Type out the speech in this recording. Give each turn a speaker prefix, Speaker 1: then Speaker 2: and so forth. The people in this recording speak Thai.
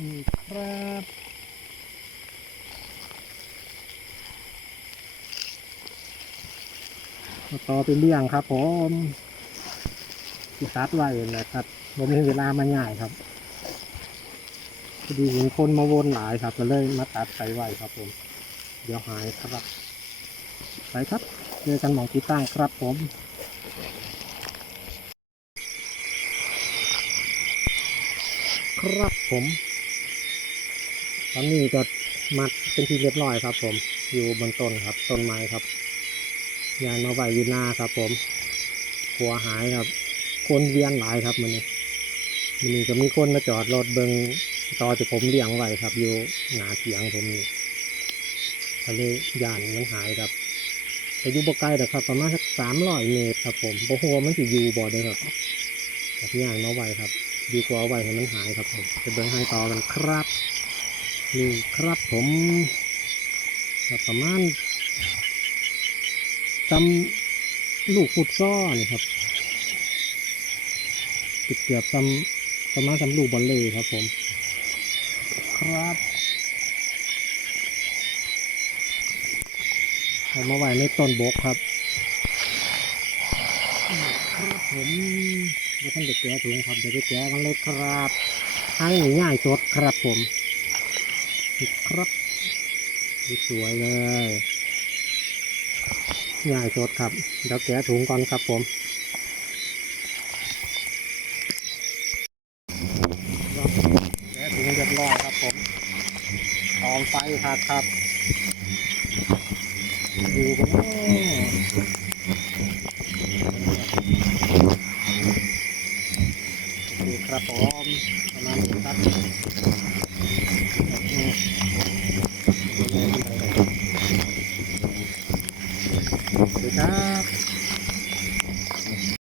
Speaker 1: นี่ครับมาต่อไปเลี้ยงครับผมที่ตัดไว้นะครับผมมีเวลามาง่ายครับพอดีเห็นคนมาวนหลายครับ ก็เลยมาตัดใส่ไว้ครับผม เดี๋ยวหายครับไปครับเจอกันหมองที่ตั้งครับผมครับผม ตอนนี้ก็มัดเป็นที่เรียบร้อยครับ ผม อยู่บนต้นครับ ต้นไม้ครับยายมาไว้อยูหน้าครับ ผมกลัวหายครับ คนเวียนหลายครับมันนี้มันนี้ก็มีคนมาจอดรถเบิงต่อที่ผมเลี้ยงไว้ครับ อยู่หนาเถียงผมนี่ทะเลยานมันหายครับแต่อยู่บ่ไกลแต่ครับ ประมาณสักสามร้อยเมตรครับ ผมบ่หัวมันสิอยู่บ่ได้ครับกับย่างมาไว้ครับดีกว่าไว้ให้มันหายครับผมจะเบิ่งให้ต่อกันครับ นี่ครับผมก็ประมาณจำลูกฟุตซ้อนี่ครับติดเกือบจำประมาณจำลูกบอลเล่ครับ ผม ครับเอามาไว้ในต้นบกครับนี่ครับผมไม่ท่านเด็กแก่ถุงครับเดี๋ยวไปแก่กันเลยครับทั้งง่ายสดครับผม นี่ครับสวยเลยง่ายสดครับ เดี๋ยวแกะถุงก่อนครับผมแกะถุงเรียบร้อยครับผมตองไฟครับครับดูกันโอ้ดูครับผมประมาณนี้ครับ สวัสดีครับ